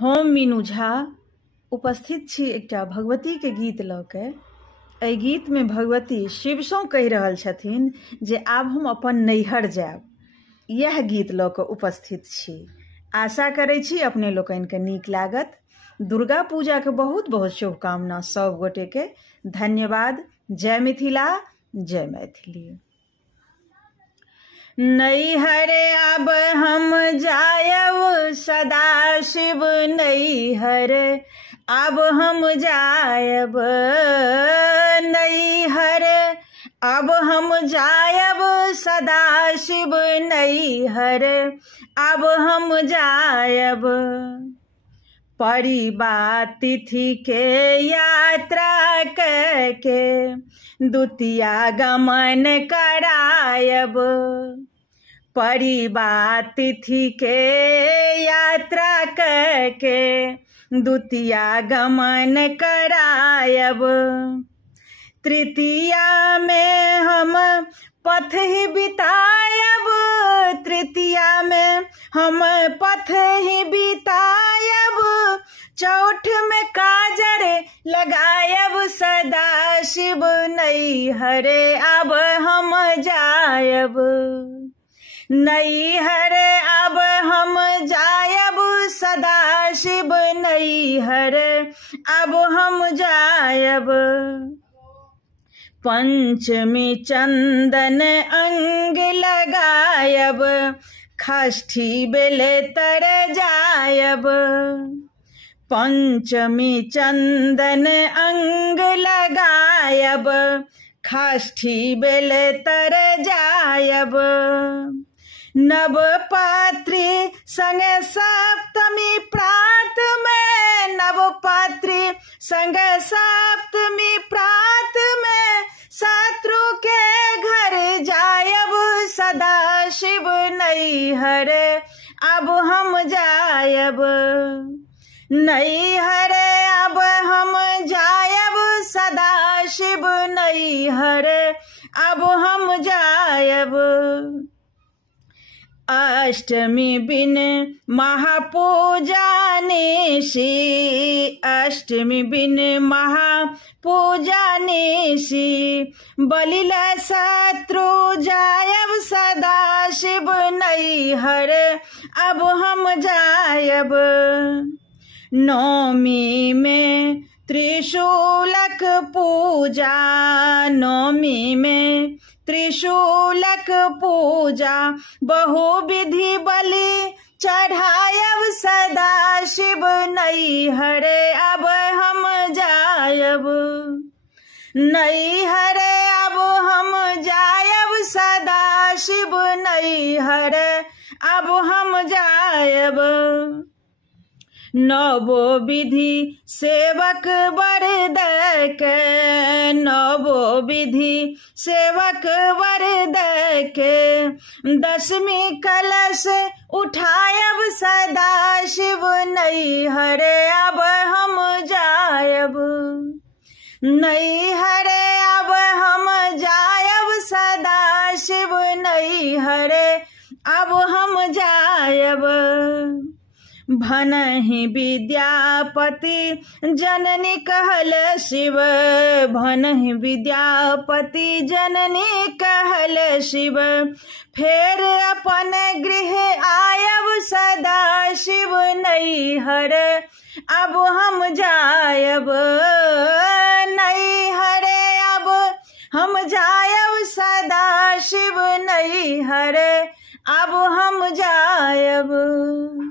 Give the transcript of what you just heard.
हम मीनू झा उपस्थित छी एकटा भगवती के गीत लऽ के। एहि गीत में भगवती शिवसँ कहि रहल छथिन जे आब हम अपन नैहर जायब। यह गीत लऽ के उपस्थित छी। आशा करै छी अपने लोकनि के नीक लागत। दुर्गा पूजा के बहुत बहुत शुभकामना सब गोटे के। धन्यवाद। जय मिथिला, जय मैथिली। नैहर अब हम जायब सदा शिव नैहर, अब हम जायब नैहर, अब हम जायब सदा शिव नैहर, अब हम जायब। परिवार तिथि के यात्रा करके दुतिया गमन करायब। परिवार तिथि के यात्रा करके दुतिया गमन करायब। तृतीया में हम पथ ही बितायब, तृतीया में हम पथ ही बितायब। चौथ में काजर लगायब सदा शिव नैहर, अब हम जायब नैहर, अब हम जायब सदा शिव नैहर, अब हम जायब। पंचमी चंदन अंग लगायब, षष्ठी बेल तर जायब। पंचमी चंदन अंग लगायब, षष्ठी बेल तर जायब। नवपात्री संग सप्तमी प्रात में, नवपात्री संग सप्तमी प्रात में शत्रु के घर जायब सदा शिव नैहर, अब हम जायब नैहर, अब हम जायब सदा शिव नैहर, अब हम जायब। अष्टमी बिन महापूजा निशि, अष्टमी बिन महापूजा निशि, बलिल शत्रु जायब सदा शिव नैहर, अब हम जायब। नौमी में त्रिशूलक पूजा, नौमी में त्रिशूलक पूजा, बहुविधि बलि चढ़ायब सदा शिव नैहर, अब हम जायब नैहर, अब हम जायब सदा शिव नैहर, अब हम जायब। नवो विधि सेवक वर दके, नवो विधि सेवक वर दके, दशमी कलश उठायब सदा शिव नैहर, अब हम जायब नैहर, अब हम जायब सदा शिव नैहर, अब हम जायब। भनहि विद्यापति जननी कहल शिव, भनहि विद्यापति जननी कहल शिव, फेर अपन गृह आयब सदा शिव नैहर, अब हम जायब नैहर, अब हम जायब सदा शिव नैहर, अब हम जायब।